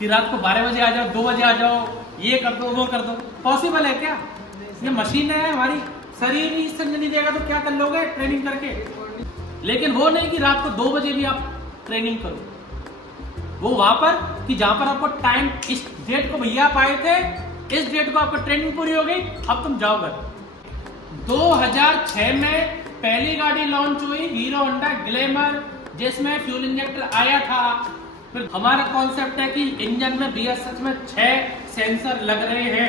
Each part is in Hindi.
कि रात को 12 बजे आ जाओ, 2 बजे आ जाओ, ये कर दो वो कर दो। पॉसिबल है क्या? ये मशीन है हमारी, शरीर ही इससे नहीं देगा तो क्या कर लोगे ट्रेनिंग करके। लेकिन वो नहीं कि रात को 2 बजे भी आप ट्रेनिंग करो। वो वहां पर कि जहां पर आपको टाइम, इस डेट को भैया आप आए थे, इस डेट को आपको ट्रेनिंग पूरी हो गई, अब तुम जाओ घर। 2006 में पहली गाड़ी लॉन्च हुई हीरो होंडा ग्लैमर, जिसमें फ्यूल इंजेक्टर आया था। फिर हमारा कॉन्सेप्ट है कि इंजन में BS6 में 6 सेंसर लग रहे हैं,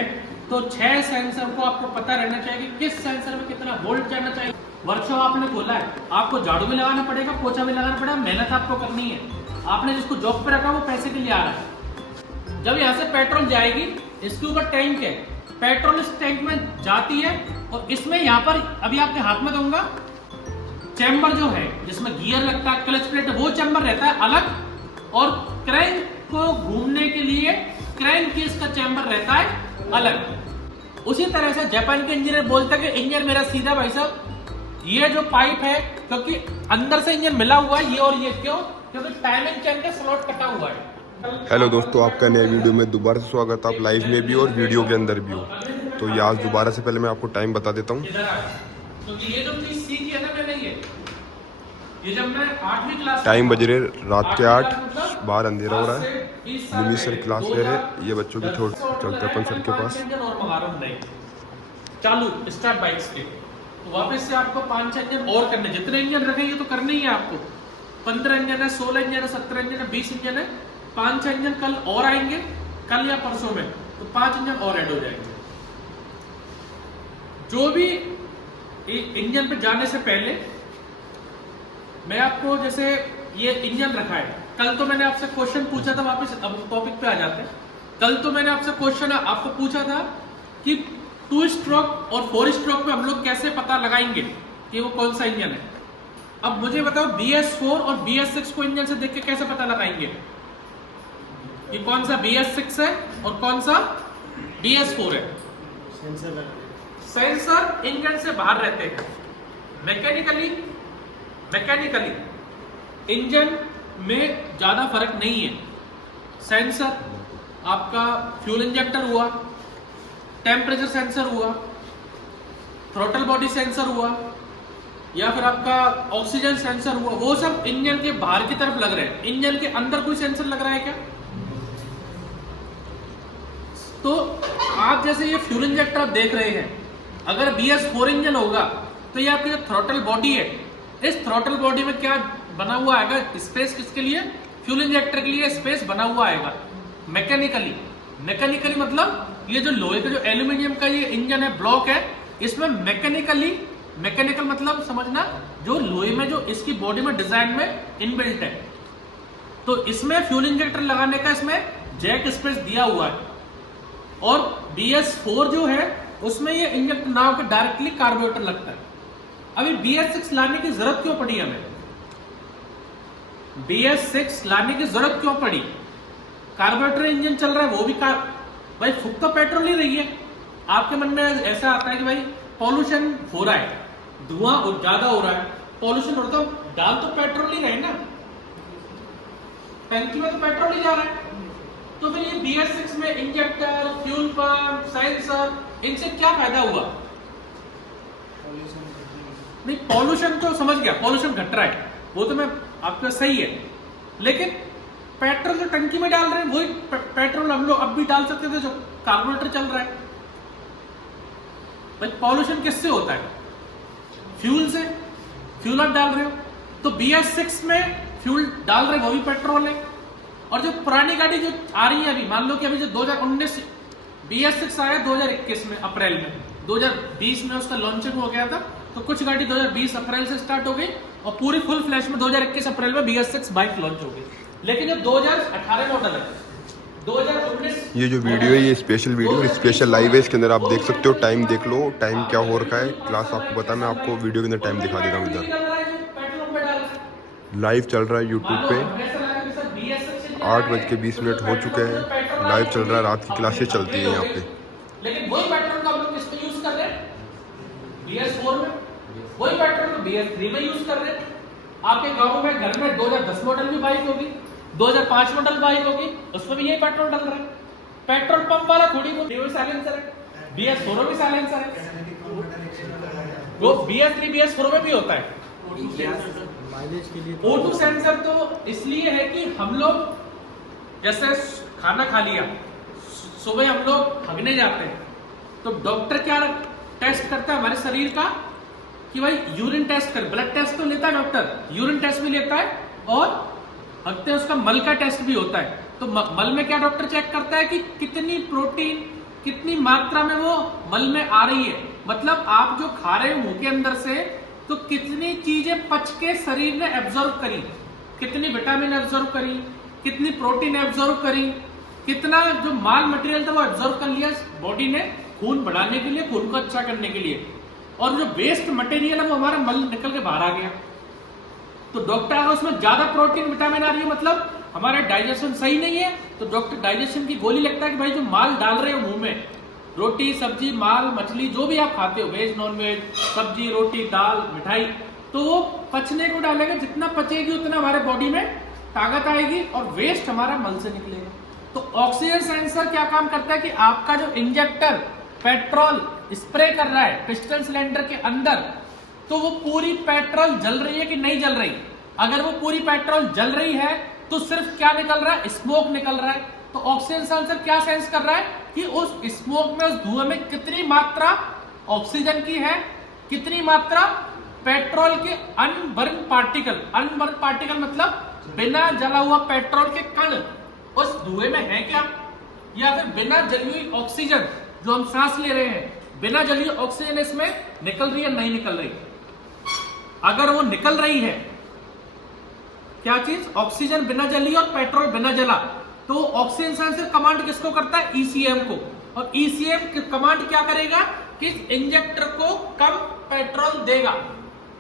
तो 6 सेंसर को आपको पता रहना चाहिए कि किस सेंसर में कितना वोल्ट जाना चाहिए। वर्कशॉप आपने खोला है, आपको झाड़ू भी लगाना पड़ेगा, पोछा भी लगाना पड़ेगा, मेहनत आपको करनी है। आपने जिसको जॉब पे रखा वो पैसे के लिए आ रहा है। जब यहाँ से पेट्रोल जाएगी, इसके ऊपर टैंक है, पेट्रोल इस टैंक में जाती है और इसमें यहाँ पर अभी आपके हाथ में दूंगा चैम्बर जो है जिसमें गियर लगता है, क्लच प्लेट, वो चैम्बर रहता है अलग, और क्रैंक को घूमने के लिए क्रैंक केस का चैम्बर रहता है अलग। उसी तरह से जापान के इंजीनियर बोलते हैं कि इंजन मेरा सीधा भाई साहब, ये जो पाइप है, क्योंकि अंदर से इंजन मिला हुआ है, ये और ये क्यों? क्योंकि टाइमिंग चेन का स्लॉट कटा हुआ है। हेलो दोस्तों, आपका नए वीडियो में दोबारा से स्वागत है। आप लाइव में भी और वीडियो के अंदर भी हो। तो ये आज दोबारा से पहले मैं आपको टाइम बता देता हूँ। तो ये जो चीज सीखी है ना मैंने, ये जब मैं 8वीं क्लास, टाइम बज रहे रात के 8, बाहर अंधेरा हो रहा है, मिनी सर क्लास ले रहे। ये बच्चों की छोड़ चलते अपन सर के पास। चालू स्टार्ट बाइक्स के, तो वापस से आपको 5 इंजन और करने, जितने इंजन रखेंगे तो करने ही है आपको। 15 इंजन है, 16 इंजन है, 17 इंजन है, 20 इंजन है, 5 इंजन कल और आएंगे, कल या परसों में, तो 5 इंजन और ऐड हो जाएंगे। जो भी इंजन पे जाने से पहले मैं आपको, जैसे ये इंजन रखा है, कल तो मैंने आपसे क्वेश्चन पूछा था, वापस अब टॉपिक पे आ जाते हैं। कल तो मैंने आपसे क्वेश्चन आपको पूछा था कि 2 स्ट्रोक और 4 स्ट्रोक में हम लोग कैसे पता लगाएंगे कि वो कौन सा इंजन है। अब मुझे बताओ BS4 और BS6 को इंजन से देख के कैसे पता लगाएंगे कि कौन सा BS6 है और कौन सा BS4 है? सेंसर इंजन से बाहर रहते हैं। मैकेनिकली इंजन में ज्यादा फर्क नहीं है। सेंसर आपका फ्यूल इंजेक्टर हुआ, टेम्परेचर सेंसर हुआ, थ्रॉटल बॉडी सेंसर हुआ, या फिर आपका ऑक्सीजन सेंसर हुआ, वो सब इंजन के बाहर की तरफ लग रहे हैं। इंजन के अंदर कोई सेंसर लग रहा है क्या? तो आप जैसे ये फ्यूल इंजेक्टर आप देख रहे हैं, अगर BS4 इंजन होगा तो ये आपकी जो थ्रॉटल बॉडी है, इस थ्रॉटल बॉडी में क्या बना हुआ आएगा? स्पेस किसके लिए? फ्यूल इंजेक्टर के लिए स्पेस बना हुआ आएगा। मैकेनिकली मतलब ये जो लोहे का, जो एल्यूमिनियम का ये इंजन है, ब्लॉक है, इसमें मैकेनिकल मतलब समझना, जो लोहे में जो इसकी बॉडी में डिजाइन में इनबिल्ट है, तो इसमें फ्यूल इंजेक्टर लगाने का इसमें जैक स्पेस दिया हुआ है। और BS4 जो है उसमें ये इंजेक्टर ना होकर डायरेक्टली कार्बोरेटर लगता है। अभी BS6 लाने की जरूरत क्यों पड़ी हमें? BS6 लाने की जरूरत क्यों पड़ी? कार्बोरेटर इंजन चल रहा है, वो भी भाई फुक तो पेट्रोल ही रही है। आपके मन में ऐसा आता है कि भाई पॉल्यूशन हो रहा है, धुआं ज्यादा हो रहा है, पॉल्यूशन हो रहा है, डाल तो पेट्रोल ही रहे ना, टंकी में तो पेट्रोल ही जा रहा है। तो फिर ये BS6 में इंजेक्टर, फ्यूल पंप, सेंसर, इनसे क्या फायदा हुआ? नहीं, पॉल्यूशन तो समझ गया, पॉल्यूशन घट रहा है, वो तो मैं आपका सही है, लेकिन पेट्रोल जो टंकी में डाल रहे हैं वही पेट्रोल हम लोग अब भी डाल सकते थे जो कार्बोरेटर चल रहा है। भाई पॉल्यूशन किससे होता है? फ्यूल से। फ्यूल आप डाल रहे हो, तो BS6 में फ्यूल डाल रहे वो भी पेट्रोल है। और जो पुरानी गाड़ी जो आ रही है अभी, मान लो कि अभी जो 2019 BS6 आया 2021 में अप्रैल में, 2020 में उसका लॉन्चिंग हो गया था, तो कुछ गाड़ी 2020 अप्रैल से स्टार्ट हो गई और पूरी फुल फ्लैश में 2021 अप्रैल में BS6 बाइक लॉन्च हो गई। लेकिन जो 2018 मॉडल है, 2019, ये जो वीडियो है, ये स्पेशल वीडियो, स्पेशल लाइव है। इसके अंदर आप देख सकते हो, टाइम देख लो, टाइम क्या हो रखा है। क्लास आपको पता है, मैं आपको वीडियो के अंदर टाइम दिखा देता हूँ। इधर लाइव चल रहा है यूट्यूब पे, 8:20 हो चुके हैं। लाइव चल रहा है, रात की क्लासेस चलती है यहाँ पे। लेकिन वही पेट्रोल का हम लोग किसमें यूज कर रहे हैं? BS4 में। वही पेट्रोल को BS3 में यूज कर रहे हैं। आपके गांव में घर में 2010 मॉडल भी बाइक होगी, 2005 मॉडल बाइक होगी, उसमें भी यही पेट्रोल डल रहा है। पेट्रोल पंप वाला थोड़ी वो साइलेंसर है, BS4 में भी साइलेंसर है, वो BS3 BS4 में भी होता है। O2 सेंसर तो इसलिए है कि हम लोग जैसे खाना खा लिया, सुबह हम लोग भागने जाते हैं, तो डॉक्टर क्या टेस्ट करता है हमारे शरीर का कि भाई यूरिन टेस्ट कर, ब्लड टेस्ट तो लेता है डॉक्टर, यूरिन टेस्ट भी लेता है और हफ्ते उसका मल का टेस्ट भी होता है। तो मल में क्या डॉक्टर चेक करता है कि कितनी प्रोटीन, कितनी मात्रा में वो मल में आ रही है, मतलब आप जो खा रहे हो मुंह के अंदर से, तो कितनी चीजें पच के शरीर ने एब्जॉर्व करी, कितनी विटामिन एब्जॉर्व करी, कितनी प्रोटीन एब्जॉर्व करी, कितना जो माल मटेरियल था वो एब्जॉर्व कर लिया बॉडी ने खून बढ़ाने के लिए, खून को अच्छा करने के लिए, और जो वेस्ट मटेरियल है वो हमारा मल निकल के बाहर आ गया। तो डॉक्टर अगर उसमें ज्यादा प्रोटीन विटामिन आ रही है, मतलब हमारा डाइजेशन सही नहीं है, तो डॉक्टर डाइजेशन की गोली लगता है कि भाई जो माल डाल रहे हो मुंह में, रोटी सब्जी माल मछली जो भी आप खाते हो, वेज नॉन वेज, सब्जी रोटी दाल मिठाई, तो वो पचने को डालेगा, जितना पचेगी उतना हमारे बॉडी में ताकत आएगी और वेस्ट हमारा मल से निकलेगा। तो ऑक्सीजन सेंसर क्या काम करता है कि आपका जो इंजेक्टर पेट्रोल स्प्रे कर रहा है पिस्टन सिलेंडर के अंदर, तो वो पूरी पेट्रोल जल रही है कि नहीं जल रही। अगर वो पूरी पेट्रोल जल रही है तो सिर्फ क्या निकल रहा है, स्मोक निकल रहा है। तो ऑक्सीजन सेंसर क्या सेंस कर रहा है कि उस स्मोक में, उस धुएं में कितनी मात्रा ऑक्सीजन की है, कितनी मात्रा पेट्रोल के अनबर्न पार्टिकल, अनबर्न पार्टिकल मतलब बिना जला हुआ पेट्रोल के कण उस धुएं में है क्या, या फिर बिना जली हुई ऑक्सीजन जो हम सांस ले रहे हैं, बिना जली हुई ऑक्सीजन इसमें निकल रही है नहीं निकल रही। अगर वो निकल रही है क्या चीज, ऑक्सीजन बिना जली और पेट्रोल बिना जला, तो ऑक्सीजन सेंसर कमांड किसको करता है, ECM को। और ECM कमांड क्या करेगा कि इंजेक्टर को कम पेट्रोल देगा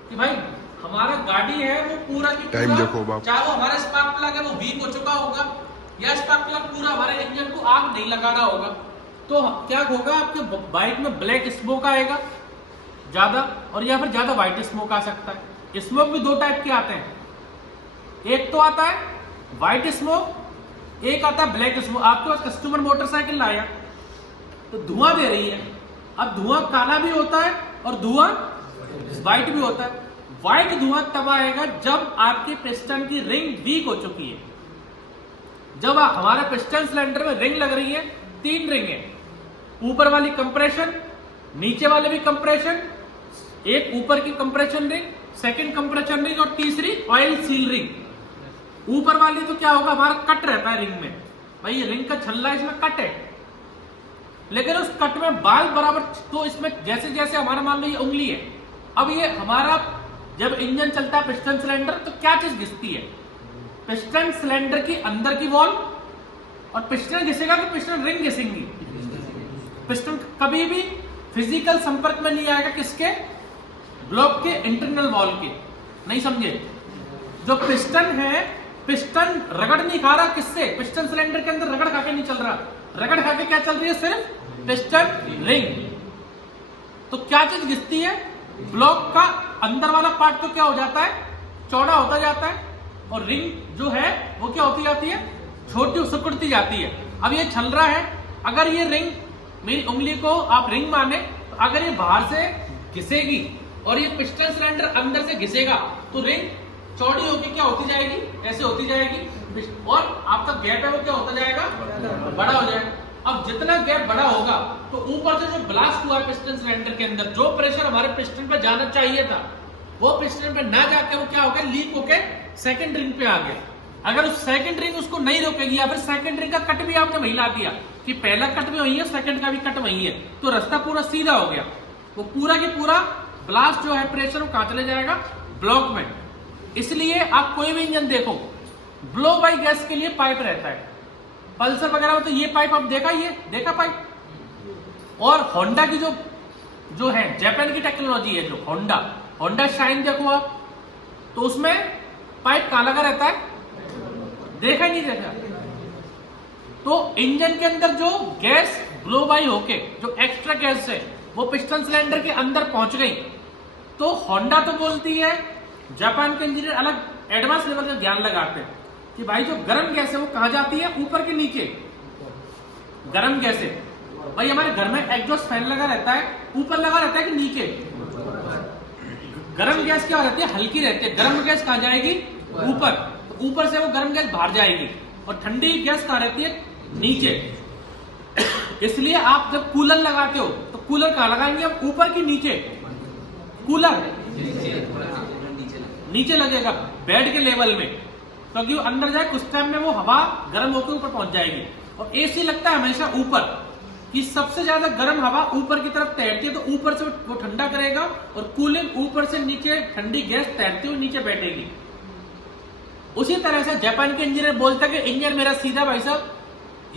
कि भाई हमारा गाड़ी है वो पूरा की टाइम पूरा, देखो बाप, चाहे वो हमारा स्पार्क प्लग है वो वीक हो चुका होगा, या स्पार्क प्लग पूरा हमारे इंजन को आग नहीं लगा रहा होगा, तो क्या होगा आपके बाइक में ब्लैक स्मोक आएगा ज्यादा, और या फिर ज्यादा व्हाइट स्मोक आ सकता है। स्मोक भी दो टाइप के आते हैं, एक तो आता है व्हाइट स्मोक, एक आता है ब्लैक स्मोक। आपके पास कस्टमर मोटरसाइकिल लाया तो धुआं दे रही है, अब धुआं काला भी होता है और धुआं व्हाइट भी होता है। व्हाइट धुआं तब आएगा जब आपकी पिस्टन की रिंग वीक हो चुकी है। जब हमारे पिस्टन सिलेंडर में रिंग लग रही है, 3 रिंग है, ऊपर वाली कंप्रेशन, नीचे वाले भी कंप्रेशन, एक ऊपर की compression ring, second compression ring और तीसरी ऑयल सील रिंग। ऊपर वाली तो क्या होगा, हमारा कट रहता है रिंग में, भाई ये रिंग का छल्ला इसमें कट है, लेकिन उस कट में बाल बराबर, तो इसमें जैसे जैसे हमारा मान लो ये उंगली है, अब ये हमारा जब इंजन चलता है पिस्टन सिलेंडर, तो क्या चीज घिसती है, पिस्टन सिलेंडर की अंदर की वॉल, और पिस्टन घिसेगा तो पिस्टन रिंग घिसेंगी। पिस्टन कभी भी फिजिकल संपर्क में नहीं आएगा किसके, ब्लॉक के इंटरनल वॉल के, नहीं समझे। जो पिस्टन है, पिस्टन रगड़ नहीं खा रहा किससे, पिस्टन सिलेंडर के अंदर रगड़ खा के नहीं चल रहा, रगड़ खा के क्या चल रही है, सिर्फ पिस्टन रिंग। तो क्या चीज घिसती है, ब्लॉक का अंदर वाला पार्ट तो क्या हो जाता है, चौड़ा होता जाता है, और रिंग जो है वो क्या होती जाती है, छोटी सिकुड़ती जाती है। अब ये चल रहा है, अगर ये रिंग, मेरी उंगली को आप रिंग माने, तो अगर ये बाहर से घिसेगी और ये पिस्टन सिलेंडर अंदर से घिसेगा, तो रिंग चौड़ी होकर क्या होती जाएगी, ऐसे होती जाएगी, और आपका गैप है वो क्या होता जाएगा, बड़ा हो जाएगा। अब जितना गैप बड़ा होगा, तो ऊपर से जो ब्लास्ट हुआ है पिस्टन सिलेंडर के अंदर, जो प्रेशर हमारे पिस्टन पे जाना चाहिए था, वो पिस्टन पे ना जाके वो क्या हो गया, लीक होके सेकंड रिंग पे आ गया। अगर उस सेकंड रिंग उसको नहीं रोकेगी, या फिर सेकंड रिंग का कट भी आपने वही ला दिया कि पहला कट भी वही है, सेकंड का भी कट वही है, तो रास्ता पूरा सीधा हो गया, वो पूरा की पूरा ब्लास्ट जो है प्रेशर वो कहां चले जाएगा, ब्लॉक में। इसलिए आप कोई भी इंजन देखो, ब्लो बाई गैस के लिए पाइप रहता है, पल्सर वगैरह में तो ये पाइप आप देखा, ये देखा पाइप। और होंडा की जो है जापान की टेक्नोलॉजी है, जो होंडा शाइन देखो आप, तो उसमें पाइप कहां लगा रहता है, देखा ही नहीं देखा। तो इंजन के अंदर जो गैस ब्लो बाई होके जो एक्स्ट्रा गैस है वो पिस्टन सिलेंडर के अंदर पहुंच गई, तो होंडा तो बोलती है, जापान के इंजीनियर अलग एडवांस लेवल का ज्ञान लगाते हैं कि भाई जो गर्म गैस है वो कहाँ जाती है, ऊपर के नीचे। गर्म गैस है भाई, हमारे घर में एग्जॉस्ट फैन लगा रहता है, ऊपर लगा रहता है कि नीचे। गर्म गैस क्या रहती है, हल्की रहती है। गर्म गैस कहाँ जाएगी, ऊपर, तो ऊपर से वो गर्म गैस बाहर जाएगी। और ठंडी गैस कहाँ रहती है, नीचे। इसलिए आप जब कूलर लगाते हो तो कूलर कहाँ लगाएंगे आप, ऊपर की नीचे। कूलर नीचे लगेगा बेड के लेवल में, क्योंकि वो अंदर जाए कुछ टाइम में वो हवा गर्म होकर ऊपर पहुंच जाएगी। और एसी लगता है हमेशा ऊपर, कि सबसे ज्यादा गर्म हवा ऊपर की तरफ तैरती है, तो ऊपर से वो ठंडा करेगा, और कूलिंग ऊपर से नीचे ठंडी गैस तैरती हुई नीचे बैठेगी। उसी तरह से जापान के इंजीनियर बोलता है कि इंजन मेरा सीधा भाई साहब,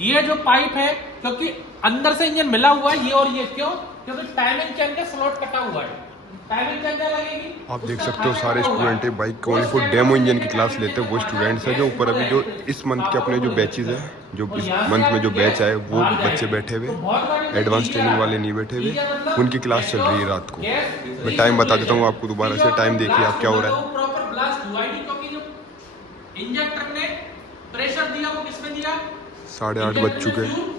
ये जो पाइप है, क्योंकि अंदर से इंजन मिला हुआ है, ये और ये क्यों, क्योंकि टाइमिंग चेन का स्लॉट कटा हुआ है। टाइमिंग चेन क्या लगेगी, आप देख सकते हो सारे स्टूडेंट बाइक के ओनली फॉर डेमो इंजन की क्लास लेते हैं। वो स्टूडेंट्स हैं जो ऊपर अभी जो इस मंथ के अपने जो बैचेज है, जो इस मंथ में जो बैच आए वो बच्चे बैठे हुए, एडवांस ट्रेनिंग वाले नहीं बैठे हुए, उनकी क्लास चल रही है रात को। मैं टाइम बता देता हूँ आपको दोबारा से, टाइम देखिए आप क्या हो रहा है। प्रॉपर ब्लास्ट हुआ ही नहीं, क्योंकि जो इंजेक्टर ने प्रेशर दिया वो किसमें दिया, 8:30 बज चुके हैं,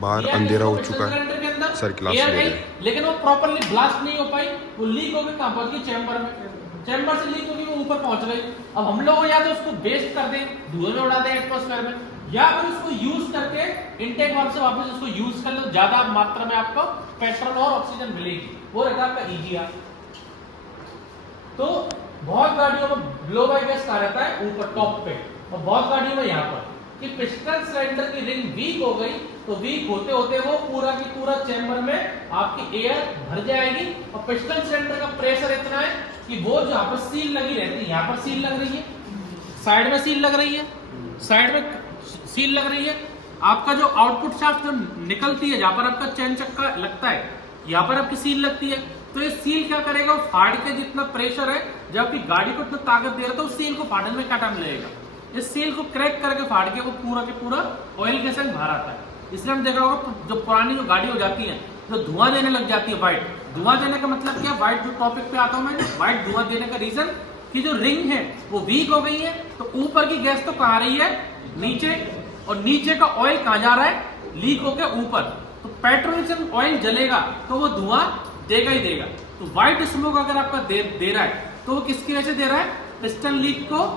बाहर अंधेरा हो चुका है, सर क्लास ले रहे हैं। लेकिन वो प्रॉपर्ली ब्लास्ट नहीं हो पाई, वो लीक होकर कहां पहुंच गई, चैम्बर में। चैम्बर से लीक होकर वो ऊपर पहुंच गई। अब हम लोग या तो उसको वेस्ट कर दें, धुएं में उड़ा दें एटमॉस्फेयर में, या फिर उसको यूज करके इनटेक वाल्व से वापस उसको यूज कर लो, ज्यादा मात्रा में आपको पेट्रोल और ऑक्सीजन मिलेगी। वो रहता है आपका ईजीआर। तो बहुत गाड़ियों में ब्लो बाय गैस कहा रहता है ऊपर टॉप पे, और बहुत गाड़ियों में यहाँ पर, कि पिस्टन सिलेंडर की रिंग वीक हो गई, तो वीक होते होते वो पूरा की पूरा चैम्बर में आपकी एयर भर जाएगी। और पिस्टन सिलेंडर का प्रेशर इतना है कि वो जहाँ पर सील लगी रहती है, यहाँ पर सील लग रही है, साइड में सील लग रही है, साइड में सील लग रही है। आपका जो आउटपुट शाफ्ट जो निकलती है, जहाँ पर आपका चैन चक्का लगता है, यहाँ पर आपकी सील लगती है। तो ये सील क्या करेगा, वो फाड़ के जितना प्रेशर है, जब आपकी गाड़ी को इतना ताकत दे रहा है, तो उस सील को फाड़ने में क्या टाइम लगेगा। इस सील को क्रैक करके फाड़ के वो पूरा के पूरा ऑयल के साथ बाहर आता है। इसलिए हम देखा होगा जो पुरानी जो गाड़ी हो जाती है, जो धुआं देने लग जाती है व्हाइट, धुआं देने का मतलब क्या, व्हाइट जो टॉपिक पे आता हूं मैं, व्हाइट धुआं देने का रीजन कि जो रिंग है वो वीक हो गई है, तो ऊपर की गैस तो कहाँ रही है, नीचे, और नीचे का ऑयल कहाँ जा रहा है, लीक होकर ऊपर। तो पेट्रोल से ऑयल जलेगा तो वो धुआं देगा ही देगा। तो व्हाइट स्मोक अगर आपका दे रहा है, तो वो किसकी वजह से दे रहा है, पिस्टन लीक को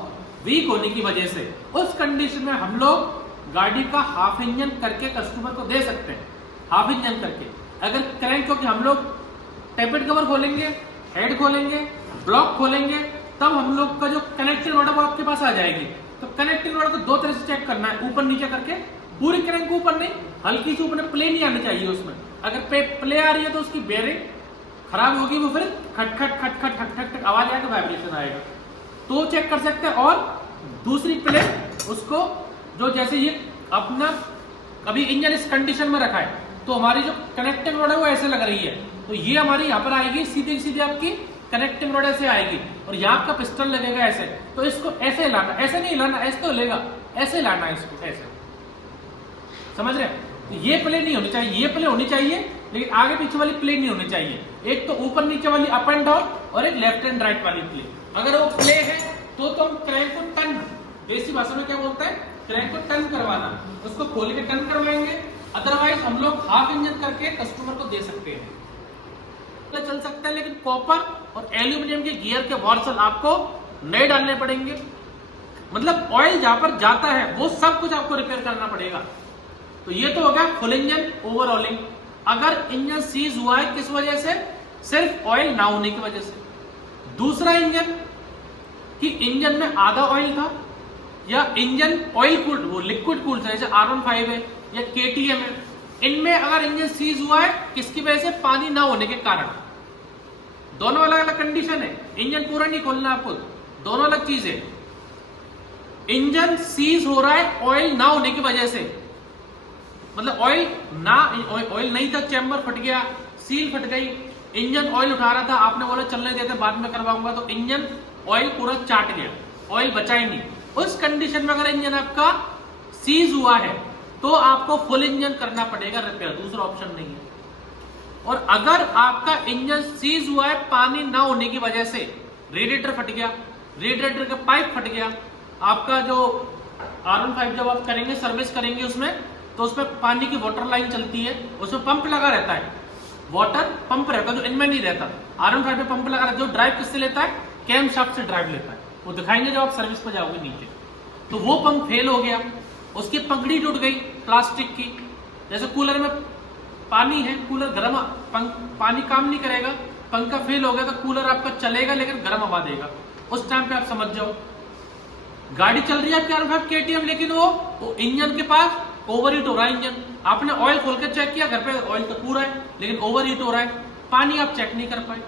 वीक होने की वजह से। उस कंडीशन में हम लोग गाड़ी का हाफ इंजन करके कस्टमर को दे सकते हैं, हाफ इंजन करके। अगर क्रैंक, क्योंकि हम लोग टेपेट कवर खोलेंगे, हेड खोलेंगे, ब्लॉक खोलेंगे, तब हम लोग का जो कनेक्टिंग रॉड है वो आपके पास आ जाएगी। तो कनेक्टिंग रॉड को दो तरह से चेक करना है, ऊपर नीचे करके। पूरी क्रैंक ऊपर नहीं, हल्की सी ऊपर प्ले नहीं आनी चाहिए उसमें। अगर प्ले आ रही है तो उसकी बेयरिंग खराब होगी, वो फिर खट खट खट खट खट खट खट आवाज आएगा, वाइब्रेशन आएगा, तो चेक कर सकते हैं। और दूसरी प्ले उसको, जो जैसे ये अपना अभी इंजन इस कंडीशन में रखा है, तो हमारी जो कनेक्टिंग रॉड है वो ऐसे लग रही है, तो ये हमारी यहाँ पर आएगी, सीधी सीधी आपकी कनेक्टिंग रॉड ऐसे आएगी, और यहाँ आपका पिस्टन लगेगा ऐसे। तो इसको ऐसे लाना, ऐसे नहीं लाना, ऐसे तो लेगा, ऐसे लाना है इसको, ऐसे, समझ रहे हैं। तो ये प्ले नहीं होनी चाहिए, ये प्ले होनी चाहिए, लेकिन आगे पीछे वाली प्ले नहीं होनी चाहिए। एक तो ऊपर नीचे वाली अप एंड डाउन, और एक लेफ्ट एंड राइट वाली प्ले। अगर वो प्ले है तो हम क्रैंक को टर्न, देसी भाषा में क्या बोलते हैं, क्रैंक को टर्न करवाना, उसको खोल के टर्न करवाएंगे। अदरवाइज हम लोग हाफ इंजन करके कस्टमर को दे सकते हैं, चल सकता है। लेकिन कॉपर और एल्यूमिनियम के गियर के वॉर्सल आपको नए डालने पड़ेंगे, मतलब ऑयल जहां पर जाता है वो सब कुछ आपको रिपेयर करना पड़ेगा। तो ये तो हो गया फुल इंजन ओवरऑलिंग। अगर इंजन सीज हुआ है किस वजह से, सिर्फ ऑयल ना होने की वजह से। दूसरा इंजन, कि इंजन में आधा ऑयल था, या इंजन ऑयल कूल्ड, वो लिक्विड कूल्ड था, जैसे R15 है या KTM है, इनमें अगर इंजन सीज हुआ है किसकी वजह से, पानी ना होने के कारण। दोनों अलग अलग कंडीशन है, इंजन पूरा नहीं खोलना आपको, दोनों अलग चीज है। इंजन सीज हो रहा है ऑयल ना होने की वजह से, मतलब ऑयल नहीं था, चैम्बर फट गया, सील फट गई, इंजन ऑयल उठा रहा था, आपने बोला चलने देते बाद में करवाऊंगा, तो इंजन ऑयल पूरा चाट गया, ऑयल बचा ही नहीं। उस कंडीशन में अगर इंजन आपका सीज हुआ है तो आपको फुल इंजन करना पड़ेगा रिपेयर, दूसरा ऑप्शन नहीं है। और अगर आपका इंजन सीज हुआ है पानी ना होने की वजह से, रेडिएटर फट गया, रेडिएटर का पाइप फट गया, आपका जो R15 जब आप करेंगे, सर्विस करेंगे उसमें, तो उसमें पानी की वाटर लाइन चलती है, उसमें पंप लगा रहता है, वाटर पंप रहता है जो इनमें नहीं रहता। R15 में पंप लगा रहता है, जो ड्राइव किससे लेता है, कैम शाफ्ट से ड्राइव लेता है। वो दिखाएंगे जब आप सर्विस पर जाओगे नीचे। तो वो पंप फेल हो गया, उसकी पंखड़ी टूट गई प्लास्टिक की। जैसे कूलर में पानी है, कूलर गर्म, पानी काम नहीं करेगा, पंखा फेल हो गया तो कूलर आपका चलेगा लेकिन गर्म हवा देगा। उस टाइम पे आप समझ जाओ गाड़ी चल रही है आपकी R15 KTM, लेकिन वो इंजन के पास ओवर हीट हो रहा है इंजन। आपने ऑयल खोल के चेक किया, घर पे ऑयल तो पूरा है लेकिन ओवर हीट हो रहा है, पानी आप चेक नहीं कर पाए।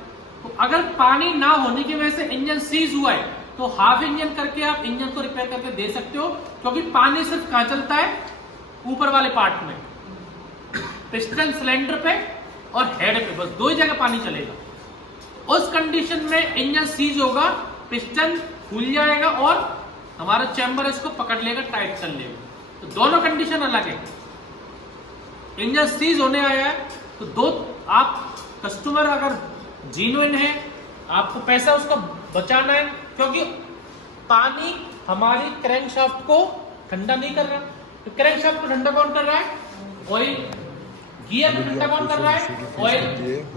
तो अगर पानी ना होने की वजह से इंजन सीज हुआ है तो हाफ इंजन करके आप इंजन को रिपेयर करके दे सकते हो, क्योंकि पानी सिर्फ कहां चलता है, ऊपर वाले पार्ट में, पिस्टन सिलेंडर पे और हेड पे, बस दो ही जगह पानी चलेगा। उस कंडीशन में इंजन सीज होगा, पिस्टन खुल जाएगा और हमारा चैम्बर इसको पकड़ लेगा, टाइट कर लेगा। तो दोनों कंडीशन अलग है। इंजन सीज होने आया है तो दो, आप कस्टमर अगर जेन्युइन है, आपको पैसा उसका बचाना है, क्योंकि पानी हमारी क्रैंकशाफ्ट को ठंडा नहीं कर रहा। तो क्रैंकशाफ्ट को ठंडा कौन कर रहा है, ऑयल। गियर को ठंडा कौन कर रहा है, ऑयल।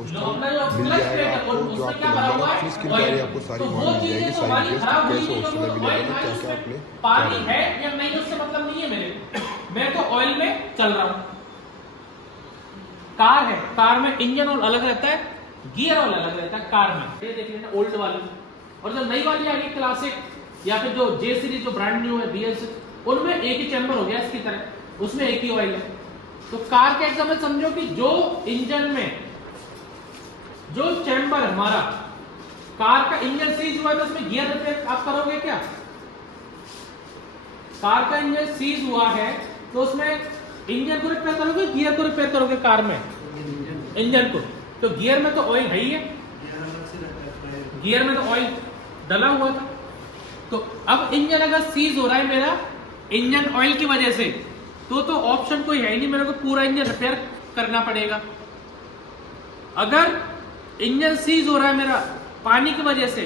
जो अपना जो क्लच प्लेट है उसमें क्या भरा हुआ है, ऑयल। तो वो चीजें जो हमारी खराब हुई थी, तो पानी है या नहीं उससे मतलब नहीं है मेरे, मैं तो ऑयल में चल रहा हूं। कार है, कार में इंजन ऑयल अलग रहता है, गियर ऑयल अलग रहता है कार में। ये देख लेना ओल्ड वाली, और जो नई वाली आ गई क्लासिक या फिर जो जे सीरीज जो ब्रांड न्यू है BS, उनमें एक ही चैम्बर हो गया इसकी तरह, उसमें एक ही ऑयल है। तो कार के एग्जाम्पल समझो कि जो इंजन में जो चैम्बर हमारा कार का इंजन सीज हुआ है तो उसमें गियर रिपेयर आप करोगे क्या? कार का इंजन सीज हुआ है तो उसमें इंजन को रिपेयर करोगे, गियर को रिपेयर करोगे कार में, इंजन को। तो गियर में तो ऑयल है ही है, गियर में तो ऑयल डला हुआ था। तो अब इंजन अगर सीज हो रहा है मेरा इंजन ऑयल की वजह से, तो ऑप्शन कोई है ही नहीं, मेरे को पूरा इंजन रिपेयर करना पड़ेगा। अगर इंजन सीज हो रहा है मेरा पानी की वजह से,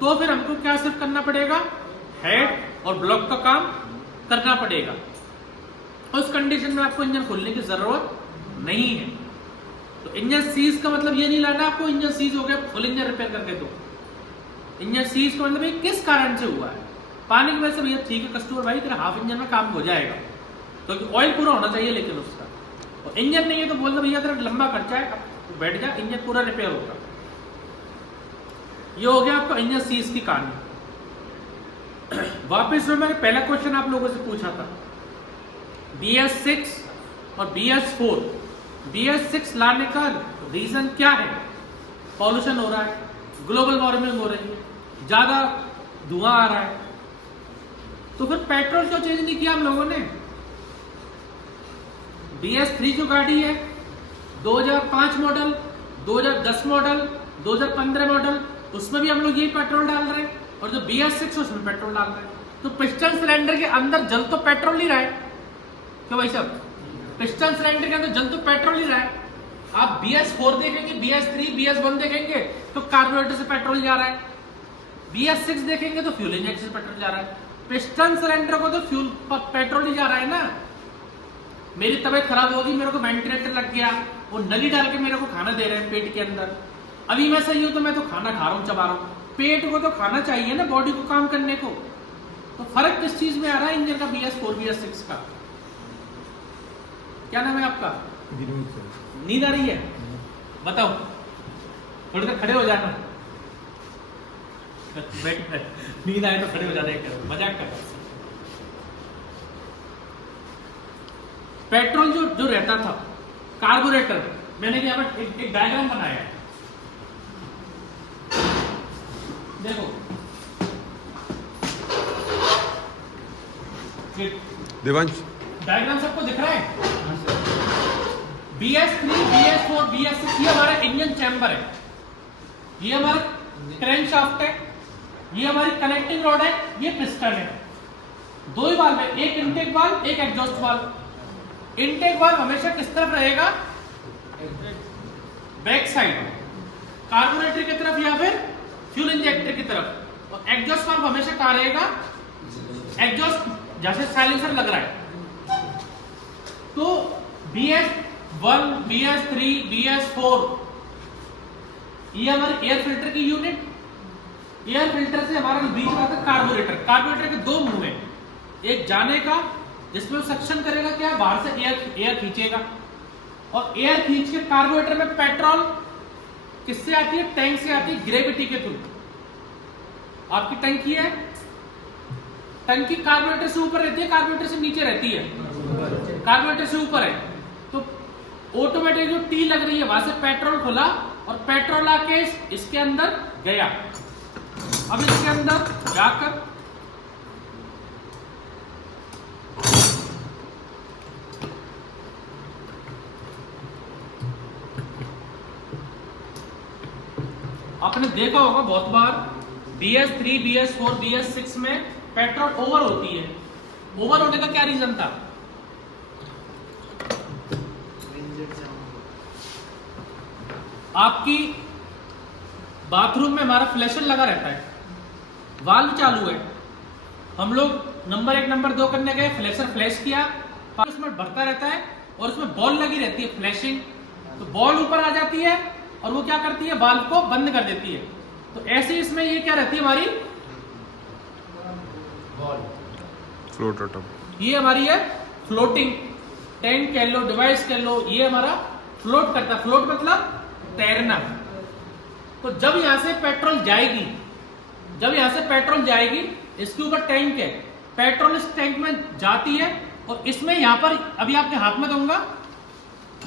तो फिर हमको क्या सिर्फ करना पड़ेगा, हेड और ब्लॉक का काम करना पड़ेगा। उस कंडीशन में आपको इंजन खोलने की जरूरत नहीं है। तो इंजन सीज का मतलब ये नहीं लाना आपको इंजन सीज हो गया फुल इंजन रिपेयर करके दो। इंजन सीज का मतलब ये किस कारण से हुआ है, पानी की वजह से, भैया ठीक है कस्टमर भाई तेरा हाफ इंजन में काम हो जाएगा, क्योंकि ऑयल पूरा होना चाहिए लेकिन उसका, और इंजन नहीं है तो बोल दो भैया तेरा लंबा खर्चा है, अब बैठ जा, इंजन पूरा रिपेयर होगा। ये हो गया आपका इंजन सीज की कहानी। वापस में मैंने पहला क्वेश्चन आप लोगों से पूछा था, BS6 और BS4, BS6 लाने का रीजन क्या है? पॉल्यूशन हो रहा है, ग्लोबल वार्मिंग हो रही है, ज्यादा धुआं आ रहा है। तो फिर पेट्रोल क्यों चेंज नहीं किया हम लोगों ने? BS3 जो गाड़ी है 2005 मॉडल, 2010 मॉडल, 2015 मॉडल, उसमें भी हम लोग यही पेट्रोल डाल रहे हैं, और जो BS6 उसमें पेट्रोल डाल रहे हैं। तो पिस्टन सिलेंडर के अंदर जल तो पेट्रोल ही रहा है, क्यों भाई साहब? पिस्टन सिलेंडर के अंदर जल तो पेट्रोल ही रहा है। आप BS4 देखेंगे, BS3, BS1 देखेंगे तो कार्बोरेटर से पेट्रोल जा रहा है, BS6 देखेंगे तो फ्यूल इंजेक्शन से पेट्रोल जा रहा है। पिस्टन सिलेंडर को तो फ्यूल पेट्रोल ही जा रहा है ना। मेरी तबीयत खराब होगी, मेरे को वेंटिलेटर लग गया, वो नली डाल के मेरे को खाना दे रहे हैं पेट के अंदर, अभी मैं सही हूं तो मैं तो खाना खा रहा हूं, चबा रहा हूं। पेट को तो खाना चाहिए ना, बॉडी को काम करने को। तो फर्क किस चीज में आ रहा है इंजन का, BS4 BS6 का? क्या नाम है आपका? नींद आ रही है? बताओ, थोड़ी देर खड़े हो जाना, नींद आए तो खड़े हो जाने, मजाक कर। पेट्रोल जो रहता था कार्बोरेटर, मैंने यहाँ पर एक डायग्राम बनाया है, देखो देवांश डायग्राम सबको दिख रहा है? BS3, BS4, BS6 ये हमारा इंजन चैम्बर है, ये हमारा क्रैंकशाफ्ट है, ये हमारी कनेक्टिंग रॉड है, ये पिस्टन है। दो ही वाल्व है, एक इनटेक वाल्व, एक एग्जॉस्ट वाल्व। इनटेक वाल्व हमेशा किस तरफ रहेगा? बैक साइड, कार्बोरेटर की तरफ या फिर फ्यूल इंजेक्टर की तरफ। और एग्जॉस्ट वाल्व हमेशा कहां रहेगा? एग्जॉस्ट जैसे साइलेंसर लग रहा है, तो BS1, BS3, BS4 ये हमारे एयर फिल्टर की यूनिट। एयर फिल्टर से हमारा बीच में आता है कार्बोरेटर। कार्बोरेटर के दो मुंह हैं, एक जाने का जिसमें सक्शन करेगा, क्या बाहर से एयर खींचेगा, और एयर खींच के कार्बोरेटर में पेट्रोल किससे आती है? टैंक से आती है, ग्रेविटी के थ्रू। आपकी टंकी है, टंकी कार्बोरेटर से ऊपर रहती है, कार्बोरेटर से नीचे रहती है, कार्बोरेटर से ऊपर है, तो ऑटोमेटिक जो टी लग रही है वहां से पेट्रोल खुला और पेट्रोल आके इसके अंदर गया। अब इसके अंदर जाकर आपने देखा होगा बहुत बार BS3, BS4, BS6 में पेट्रोल ओवर होती है। ओवर होने का क्या रीजन था? आपकी बाथरूम में हमारा फ्लैशर लगा रहता है, वाल्व चालू है, हम लोग नंबर 1 नंबर 2 करने गए, फ्लैशर फ्लैश किया, उसमें भरता रहता है और उसमें बॉल लगी रहती है फ्लैशिंग, तो बॉल ऊपर आ जाती है और वो क्या करती है? वाल्व को बंद कर देती है। तो ऐसे इसमें ये क्या रहती है हमारी फ्लोटर टब, ये हमारी है फ्लोटिंग टैंक कह लो, डिवाइस कह लो, ये हमारा फ्लोट करता है। फ्लोट मतलब तैरना। तो जब यहां से पेट्रोल जाएगी, जब यहां से पेट्रोल जाएगी, इसके ऊपर टैंक है, पेट्रोल इस टैंक में जाती है और इसमें यहां पर अभी आपके हाथ में दूंगा,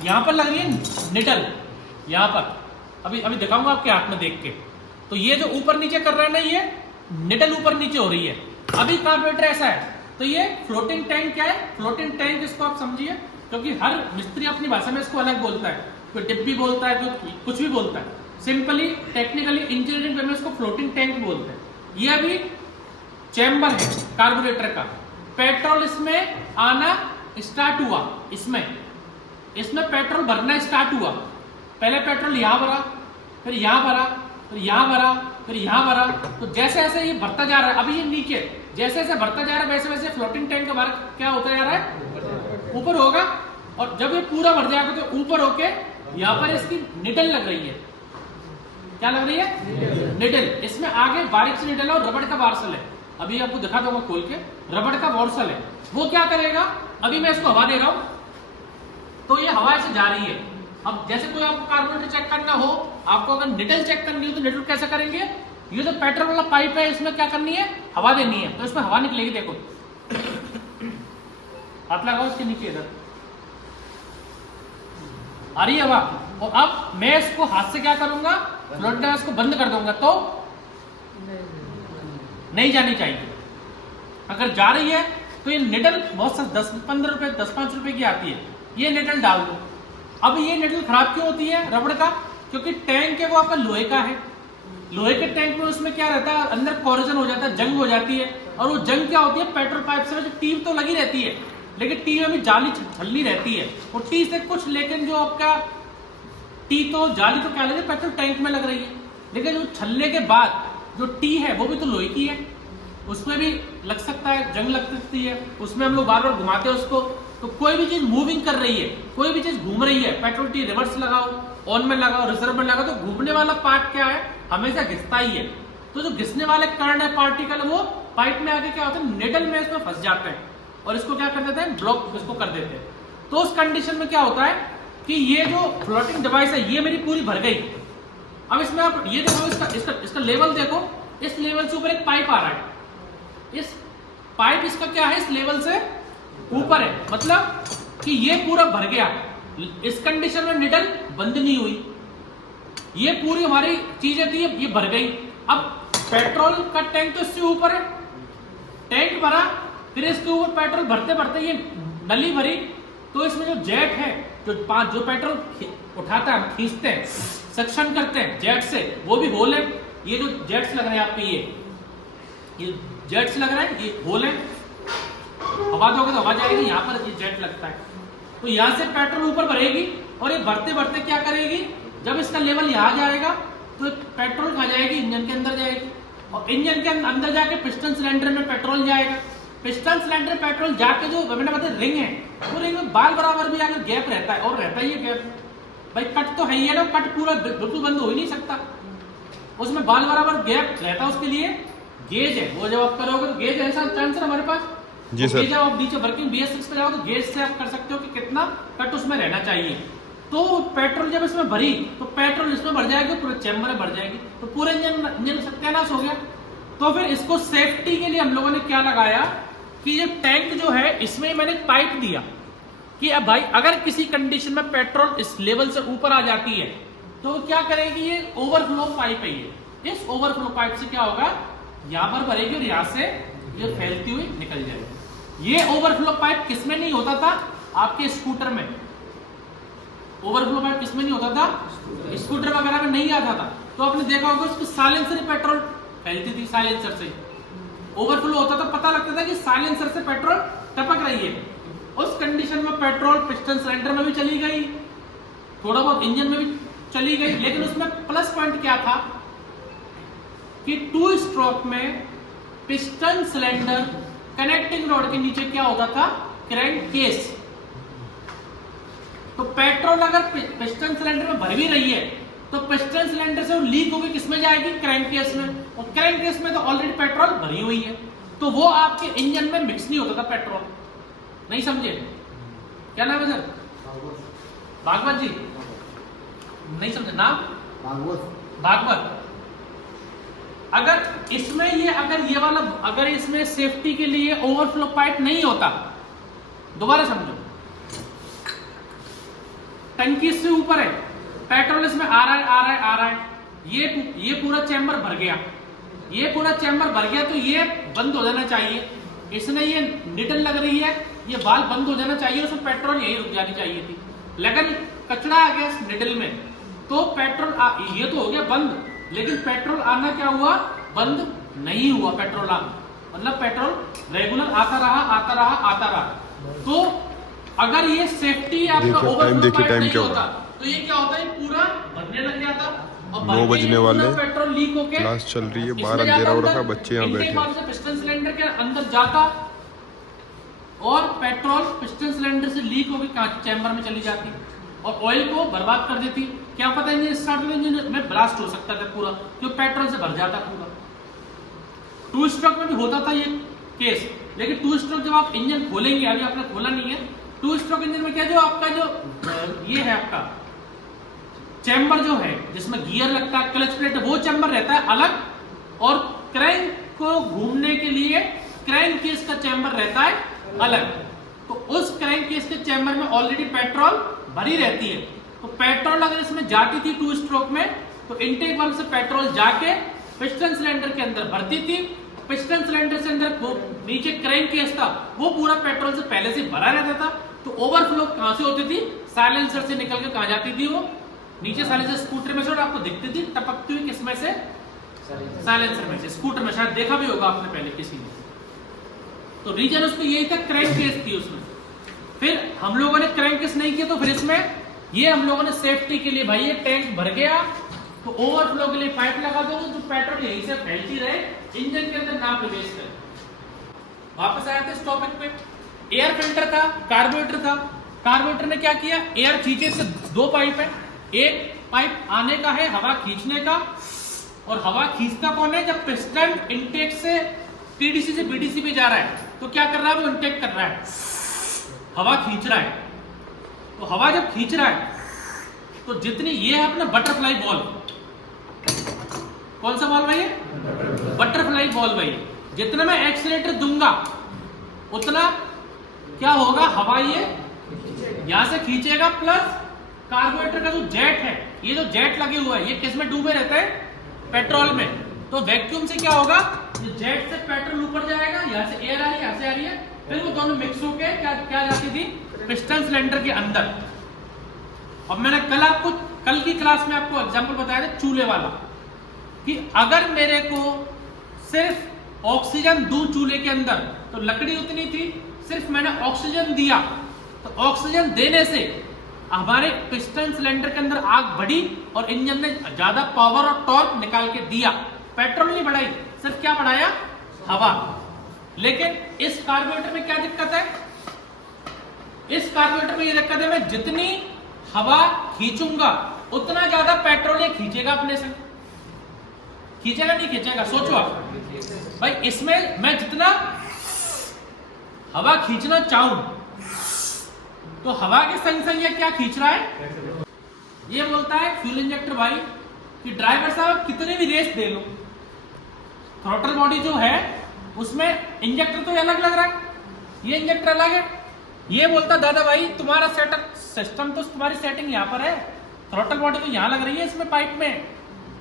यहां पर लग रही है निडल, यहां पर अभी दिखाऊंगा आपके हाथ में देख के। तो ये जो ऊपर नीचे कर रहा है ना, ये निडल ऊपर नीचे हो रही है। अभी कार्बोरेटर ऐसा है, तो ये फ्लोटिंग टैंक क्या है? फ्लोटिंग टैंक इसको आप समझिए, क्योंकि हर मिस्त्री अपनी भाषा में इसको अलग बोलता है, कोई डिब्बी बोलता है, कोई कुछ भी बोलता है। सिंपली टेक्निकली इंजीनियरिंग में इसको फ्लोटिंग टैंक बोलते हैं। ये अभी चैम्बर है कार्बोरेटर का, पेट्रोल इसमें आना स्टार्ट हुआ, इसमें पेट्रोल भरना स्टार्ट हुआ। पहले पेट्रोल यहां भरा, फिर यहां भरा, फिर यहां भरा, फिर यहां भरा। तो जैसे जैसे ये भरता जा रहा है, अभी ये नीचे जैसे जैसे भरता जा रहा है, वैसे वैसे फ्लोटिंग टैंक का भार क्या होता जा रहा है? ऊपर होगा। और जब ये पूरा भर जाएगा तो ऊपर होके यहाँ पर इसकी निडल लग रही है। क्या लग रही है? निडल। इसमें आगे बारीक सी निडल है और रबड़ का वार्सल है। अभी आपको दिखा दूंगा खोल के, रबड़ का वार्सल है। वो क्या करेगा? अभी मैं इसको हवा दे रहा हूं, तो ये हवा से जा रही है। अब जैसे कोई आपको कार्बोरेटर चेक करना हो, आपको अगर निडल चेक करनी हो तो निडल कैसे करेंगे? ये जो पेट्रोल वाला पाइप है, इसमें क्या करनी है? हवा देनी है, तो इसमें हवा निकलेगी। देखो, हाथ लगाओ इसके नीचे, इधर आ रही है हवा। और अब मैं इसको हाथ से क्या करूंगा? फ्लोट इसको बंद कर दूंगा, तो नहीं जानी चाहिए। अगर जा रही है तो ये निडल बहुत सा 10-15 रुपए 10-5 रुपए की आती है, ये निडल डाल दो। अब ये निडल खराब क्यों होती है रबड़ का? क्योंकि टैंक है वो आपका लोहे का है। लोहे के टैंक में उसमें क्या रहता है? अंदर कोरोजन हो जाता है, जंग हो जाती है। और वो जंग क्या होती है? पेट्रोल पाइप से जो टीप तो लगी रहती है, लेकिन टी में भी जाली छलनी रहती है। और टी से कुछ, लेकिन जो आपका टी तो जाली तो क्या लगे? पेट्रोल टैंक में लग रही है, लेकिन जो छलने के बाद जो टी है वो भी तो लोहे की है, उसमें भी लग सकता है, जंग लग सकती है। उसमें हम लोग बार बार घुमाते हैं उसको। तो कोई भी चीज मूविंग कर रही है, कोई भी चीज घूम रही है, पेट्रोल टी रिवर्स लगाओ, ऑन में लगाओ, रिजर्व में लगाओ, तो घूमने वाला पार्ट क्या है? हमेशा घिसता ही है। तो जो घिसने वाले कण है, पार्टिकल, वो पाइप में आके क्या होता है? निडल में इसमें फंस जाते हैं और इसको क्या कर देते हैं? ब्लॉक इसको कर देते हैं। तो उस कंडीशन में क्या होता है कि ये जो फ्लोटिंग डिवाइस है, ये मेरी पूरी भर गई। अब इसमें आप ये देखो, इसका लेवल देखो, इस लेवल से ऊपर एक पाइप आ रहा है। इस पाइप इसका क्या है? इस लेवल से ऊपर है, मतलब कि ये पूरा भर गया। इस कंडीशन में निडल बंद नहीं हुई, ये पूरी हमारी चीजें थी, ये भर गई। अब पेट्रोल का टैंक तो इससे ऊपर है, टैंक भरा, फिर इसके ऊपर पेट्रोल भरते भरते ये नली भरी, तो इसमें जो जेट है, जो पेट्रोल उठाता है, खींचते हैं, सक्शन करते हैं जेट से, वो भी होल है। ये जो जेट्स लग रहे हैं आपके, ये जेट्स लग रहे हैं, ये होल है। हवा दोगे तो हवा जाएगी, यहाँ पर ये जेट लगता है। तो यहाँ से पेट्रोल ऊपर भरेगी और ये भरते भरते क्या करेगी? जब इसका लेवल यहाँ जाएगा तो पेट्रोल कहाँ जाएगी? इंजन के अंदर जाएगी, और इंजन के अंदर जाके पिस्टन सिलेंडर में पेट्रोल जाएगा। पिस्टन सिलेंडर पेट्रोल जाके जो मैंने बताया रिंग है, वो रिंग में बाल बराबर भी अगर गैप रहता है, और रहता ही है गैप, भाई कट तो है ही है ना, कट पूरा बिल्कुल बंद हो ही नहीं सकता, उसमें बाल बराबर गैप रहता है। उसके लिए गेज है, वो जब आप करोगे तो गेज ऐसा चांस हमारे पास जी सर। जब आप नीचे वर्किंग BS6 पे जाओ तो गेज से आप कर सकते हो कि कितना कट उसमें रहना चाहिए। तो पेट्रोल जब इसमें भरी तो पेट्रोल इसमें भर जाएगी, पूरे चैम्बर में भर जाएगी, तो पूरा इंजन सत्यानाश हो गया। तो फिर इसको सेफ्टी के लिए हम लोगों ने क्या लगाया कि ये टैंक जो है इसमें मैंने पाइप दिया कि अब भाई अगर किसी कंडीशन में पेट्रोल इस लेवल से ऊपर आ जाती है तो क्या करेगी, ये ओवरफ्लो पाइप है, ये इस ओवरफ्लो पाइप से क्या होगा, यहां पर भरेगी और यहां से ये फैलती हुई निकल जाएगी। ये ओवरफ्लो पाइप किसमें नहीं होता था, आपके स्कूटर में। ओवरफ्लो पाइप किसमें नहीं होता था, स्कूटर वगैरह में नहीं आता था। तो आपने देखा होगा उसकी साइलेंसर पेट्रोल फैलती थी, साइलेंसर से ओवरफ्लो होता था, पता लगता था कि साइलेंसर से पेट्रोल टपक रही है। उस कंडीशन में पेट्रोल पिस्टन सिलेंडर में भी चली गई, थोड़ा बहुत इंजन में भी चली गई, लेकिन उसमें प्लस पॉइंट क्या था कि 2 स्ट्रोक में पिस्टन सिलेंडर कनेक्टिंग रॉड के नीचे क्या होता था, क्रैंक केस। तो पेट्रोल अगर पिस्टन सिलेंडर में भर भी रही है तो पिस्टन सिलेंडर से वो लीक होकर किसमें जाएगी, क्रैंक केस में, और क्रैंक केस में तो ऑलरेडी पेट्रोल भरी हुई है, तो वो आपके इंजन में मिक्स नहीं होता था पेट्रोल। नहीं समझे, क्या नाम है सर, भागवत जी, नहीं समझे नाम, भागवत। अगर इसमें ये वाला अगर इसमें सेफ्टी के लिए ओवरफ्लो पाइप नहीं होता, दोबारा समझो, टंकी से ऊपर है, पेट्रोल इसमें आ रहा है, ये पूरा चैम्बर भर गया, तो ये बंद हो जाना चाहिए। इसने ये निडल लग रही है, ये बाल बंद हो जाना चाहिए, उसमें पेट्रोल यही रुक जानी चाहिए थी, लेकिन कचरा आ गया इस निडल में, तो पेट्रोल ये तो हो गया बंद, लेकिन पेट्रोल आना क्या हुआ, बंद नहीं हुआ। पेट्रोल आना मतलब पेट्रोल रेगुलर आता रहा। तो अगर ये सेफ्टी आपका ओवरफ्लो पाइप नहीं होता तो ये क्या होता है, पूरा भरने लग जाता, और 9 बजने वाले, पेट्रोल लीक होके क्लास चल रही है, बाहर अंधेरा हो रखा, बच्चे यहाँ बैठे, पिस्टन सिलेंडर के अंदर जाता और पेट्रोल पिस्टन सिलेंडर से लीक होकर चैम्बर में चली जाती और ऑयल को बर्बाद कर देती। क्या पता इंजन स्टार्ट में इंजन में ब्लास्ट हो सकता था पूरा, जो पेट्रोल से भर जाता पूरा। 2 स्ट्रोक में भी होता था ये केस, लेकिन 2 स्ट्रोक जब आप इंजन खोलेंगे, अभी आपने खोला नहीं है, 2 स्ट्रोक इंजन में क्या, जो आपका जो ये है आपका चैम्बर जो है जिसमें गियर लगता है, क्लच प्लेट, वो चैम्बर रहता है अलग, और क्रैंक को घूमने के लिए क्रैंक केस का चैम्बर रहता है अलग। तो उस क्रैंक केस के चैम्बर में ऑलरेडी पेट्रोल भरी रहती है, तो पेट्रोल अगर इसमें जाती थी 2 स्ट्रोक में, तो इनटेक वाल्व से पेट्रोल जाके पिस्टन सिलेंडर के अंदर भरती थी। पिस्टन सिलेंडर से अंदर वो नीचे क्रैंक केस था, वो पूरा पेट्रोल से पहले से भरा रहता था। तो ओवरफ्लो कहां से होती थी, साइलेंसर से निकल के कहां जाती थी, वो नीचे साइलेंसर स्कूटर में से आपको दिखती थी टपकती हुई, किसमें से, साइलेंसर में से, स्कूटर में, शायद देखा भी होगा आपने पहले किसी ने। तो रीजन उसको यही था, क्रैंक केस थी उसमें। फिर हम लोगों ने क्रैंक केस नहीं किया, तो फिर इसमें ये हम लोगों ने सेफ्टी के लिए, भाई ये टैंक भर गया तो ओवरफ्लो के लिए पाइप लगा दो, तो पेट्रोल यहीं से फैलती रहे, इंजन के अंदर ना प्रवेश करे। वापस आए थे इस टॉपिक पे, एयर फिल्टर था, कार्बोरेटर था। कार्बोरेटर ने क्या किया, एयर खींचे से 2 पाइप है, एक पाइप आने का है हवा खींचने का, और हवा खींचता कौन है, जब पिस्टन इनटेक से टीडीसी से बीडीसी पे जा रहा है, तो क्या कर रहा है, वो इनटेक कर रहा है, हवा खींच रहा है। तो हवा जब खींच रहा है तो जितनी, ये है अपना बटरफ्लाई बॉल, कौन सा बॉल भाई, बटरफ्लाई बॉल भाई, जितना मैं एक्सीलरेटर दूंगा उतना क्या होगा, हवा ये यहां से खींचेगा, प्लस कार्बोरेटर का जो जेट है, ये जो जेट लगे हुआ है, ये किस में डूबे रहते हैं, पेट्रोल में। तो वैक्यूम से क्या होगा, ये जेट से पेट्रोल ऊपर जाएगा, यहाँ से एयर आ रही है, यहाँ से आ रही है, फिर वो दोनों मिक्स होके क्या जाती थी, पिस्टन सिलेंडर के अंदर। अब मैंने कल की क्लास में आपको एग्जांपल बताया था चूल्हे वाला, कि अगर मेरे को सिर्फ ऑक्सीजन दूं चूल्हे के अंदर, तो लकड़ी उतनी थी, सिर्फ मैंने ऑक्सीजन दिया, तो ऑक्सीजन देने से हमारे पिस्टन सिलेंडर के अंदर आग बढ़ी और इंजन ने ज्यादा पावर और टॉर्क निकाल के दिया, पेट्रोल नहीं बढ़ाई, सिर्फ क्या बढ़ाया, हवा। लेकिन इस कार्बोरेटर में क्या दिक्कत है? इस कार्बोरेटर में ये दिक्कत है, मैं जितनी हवा खींचूंगा उतना ज्यादा पेट्रोल ये खींचेगा अपने से। खींचेगा नहीं खींचेगा? सोचो आप भाई, इसमें मैं जितना हवा खींचना चाहूं तो हवा के संग संग ये क्या खींच रहा है? ये बोलता है फ्यूल इंजेक्टर भाई कि ड्राइवर साहब कितने भी रेस दे लो, थ्रॉटल बॉडी जो है उसमें इंजेक्टर तो अलग लग रहा है, ये इंजेक्टर अलग है। ये बोलता दादा भाई तुम्हारा सेटअप सिस्टम तो तुम्हारी सेटिंग यहाँ पर है, थ्रॉटल बॉडी तो यहाँ लग रही है इसमें पाइप में।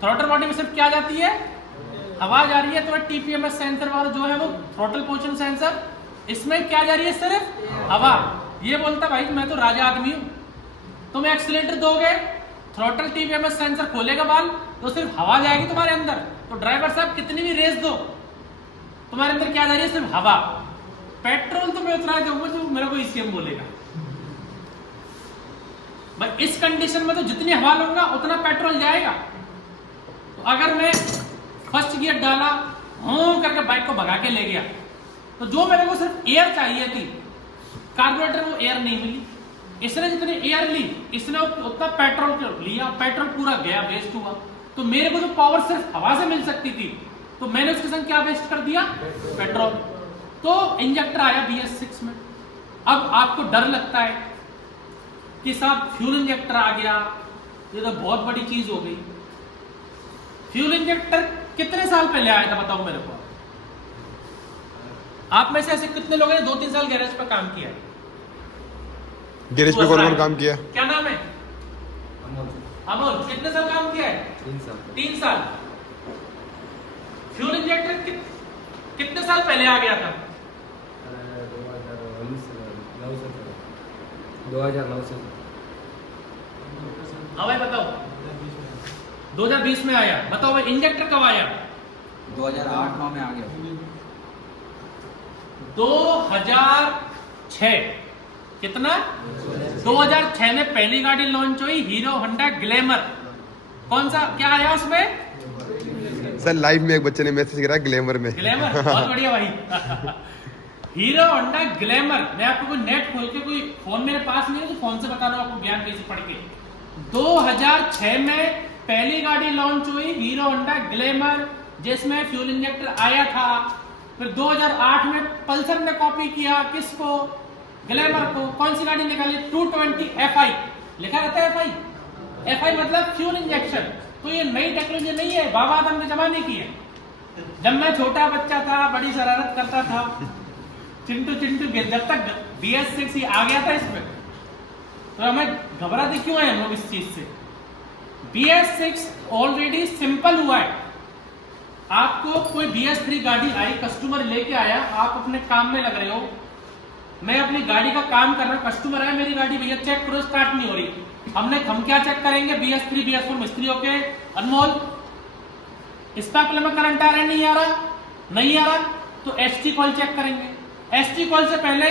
थ्रॉटल बॉडी में सिर्फ क्या जाती है? हवा जा रही है। तुम्हारा टीपीएमएस सेंसर वाला जो है वो थ्रॉटल पोजीशन सेंसर, इसमें क्या जा रही है? सिर्फ हवा। ये बोलता भाई मैं तो राजा आदमी हूं, तुम एक्सीलेटर दोगे, थ्रॉटल टीपीएमएस सेंसर खोलेगा बाल तो सिर्फ हवा जाएगी तुम्हारे अंदर। तो ड्राइवर साहब कितनी भी रेस दो, तुम्हारे अंदर क्या जा रही है? सिर्फ हवा। पेट्रोल तो मैं उतना दूंगा जो मेरे को ईसीएम बोलेगा भाई। इस कंडीशन में तो जितनी हवा लूंगा उतना पेट्रोल जाएगा। तो अगर मैं फर्स्ट गियर डाला, हों करके बाइक को भगा के ले गया, तो जो मेरे को सिर्फ एयर चाहिए थी कार्बोरेटर वो एयर नहीं मिली। इसने जितनी एयर ली इसने उतना पेट्रोल लिया, पेट्रोल पूरा गया, वेस्ट हुआ। तो मेरे को जो पावर सिर्फ हवा से मिल सकती थी तो मैंने उसके संग क्या वेस्ट कर दिया? पेट्रोल। तो इंजेक्टर आया BS6 में। अब आपको डर लगता है कि साहब फ्यूल इंजेक्टर आ गया, ये तो बहुत बड़ी चीज हो गई। फ्यूल इंजेक्टर कितने साल पहले आया था बताओ मेरे को? आप में से ऐसे कितने लोगों ने 2-3 साल गैरेज पर काम किया है? गैरेज पे कौन कौन काम किया? क्या नाम है? अमोल। कितने साल काम किया है? 3 साल। फ्यूल इंजेक्टर कितने साल पहले आ गया था? 2009 से। हाँ भाई बताओ। 2020 में आया। बताओ भाई इंजेक्टर कब आया? 2008-9 में आ गया। 2006। कितना? 2006 में पहली गाड़ी लॉन्च हुई, हीरो होंडा ग्लैमर। कौन सा क्या आया उसमें? सर लाइव में एक बच्चे ने मैसेज करा ग्लैमर में। ग्लैमर बहुत बढ़िया भाई। Hero Honda glamour. मैं आपको कोई नेट खोल के, कोई फोन मेरे पास नहीं है तो फोन से बता रहा हूं आपको ज्ञान कैसे पढ़ के। 2006 में पहली गाड़ी लॉन्च हुई हीरो होंडा ग्लैमर, जिसमें फ्यूल इंजेक्टर आया था। फिर 2008 में पल्सर ने कॉपी किया किसको? ग्लैमर को। कौन सी गाड़ी निकाली? 220 FI। लिखा रहता है FI। FI मतलब फ्यूल इंजेक्शन। तो ये नई टेक्नोलॉजी नहीं है, बाबा आदम के जमाने की है। जब मैं छोटा बच्चा था, बड़ी शरारत करता था, चिंटू जब तक BS6 ही आ गया था इसमें, तो हमें घबराते क्यों है हम लोग इस चीज से? BS6 ऑलरेडी सिंपल हुआ है। आपको कोई BS3 गाड़ी आई, कस्टमर लेके आया, आप अपने काम में लग रहे हो, मैं अपनी गाड़ी का काम कर रहा हूं, कस्टमर आया मेरी गाड़ी, भैया चेक करो स्टार्ट नहीं हो रही। हम क्या चेक करेंगे? BS3 BS4 मिस्त्री होके, अनमोल स्पार्क प्लग में करंट आ रहा है, नहीं आ रहा, नहीं आ रहा, तो ST कॉइल चेक करेंगे। ST कॉइल से पहले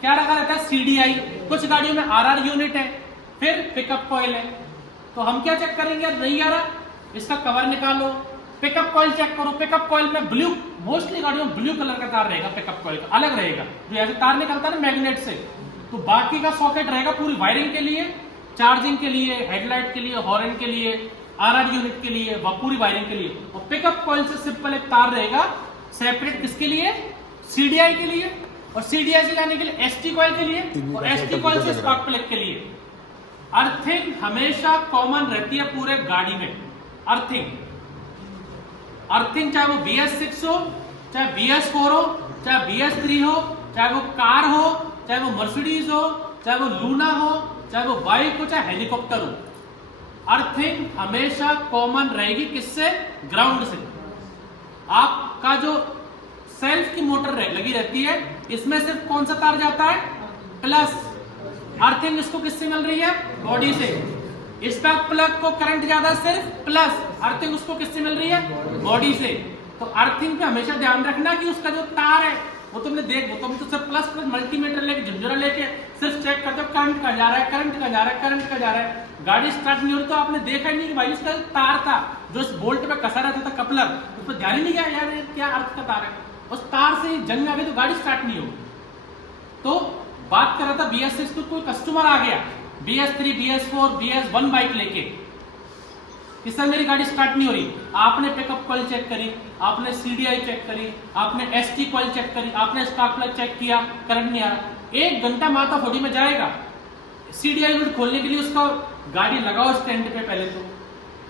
क्या रखा रहता है? CDI। कुछ गाड़ियों में RR यूनिट है, फिर पिकअप कॉइल है। तो हम क्या चेक करेंगे? नहीं आ रहा, इसका कवर निकालो, पिकअप कॉइल चेक करो। पिकअप कॉइल में ब्लू, मोस्टली गाड़ियों में ब्लू कलर का तार रहेगा, पिकअप कॉइल का अलग रहेगा, जो ऐसे तार निकलता है ना मैग्नेट से। तो बाकी का सॉकेट रहेगा पूरी वायरिंग के लिए, चार्जिंग के लिए, हेडलाइट के लिए, हॉर्न के लिए, RR यूनिट के लिए, पूरी वायरिंग के लिए। और पिकअप कॉइल से सिंपल एक तार रहेगा सेपरेट, किसके लिए? CDI के लिए, और CDI से जाने के लिए ST कॉइल के लिए, और ST कॉइल से स्पार्क प्लग के लिए। अर्थिंग हमेशा कॉमन रहती है पूरे गाड़ी में। अर्थिंग चाहे वो BS6 हो, चाहे BS4 हो, चाहे BS3 हो, चाहे वो कार हो, चाहे वो मर्सिडीज हो, चाहे वो लूना हो, चाहे वो बाइक हो, चाहे हेलीकॉप्टर हो, अर्थिंग हमेशा कॉमन रहेगी। किससे? ग्राउंड से। आपका जो सेल्फ की मोटर लगी रहती है, इसमें सिर्फ कौन सा तार जाता है? प्लस। अर्थिंग इसको किससे मिल रही है? बॉडी से। स्पार्क प्लग को करंट ज्यादा सिर्फ प्लस, अर्थिंग उसको किससे मिल रही है? बॉडी से। तो अर्थिंग पे हमेशा ध्यान रखना कि उसका जो तार है वो तुमने तुम तो सिर्फ प्लस मल्टीमीटर लेके, झुंझुरा लेके सिर्फ चेक करते हो करंट का जा रहा है, करंट का जा रहा है, करंट का जा रहा है। गाड़ी स्टार्ट नहीं हो रही तो आपने देखा ही नहीं कि भाई उसका तार था जो इस बोल्ट पे कसा रहता था, कपलर, उस पर ध्यान ही नहीं गया यार ये क्या अर्थ का तार है। उस तार से जंग आ गई तो गाड़ी स्टार्ट नहीं होगी। तो बात कर रहा था BS6 को, कोई कस्टमर आ गया BS3, BS4, BS1 बाइक लेके कि सर मेरी गाड़ी स्टार्ट नहीं हो रही। आपने पिकअप कॉइल चेक करी, आपने CDI चेक करी, आपने ST कॉइल चेक करी, आपने स्पार्क प्लग चेक किया, करंट नहीं आ रहा। 1 घंटा माता फोड़ी में जाएगा। CDI यूनिट खोलने के लिए उसका गाड़ी लगाओ स्टैंड पे, पहले तो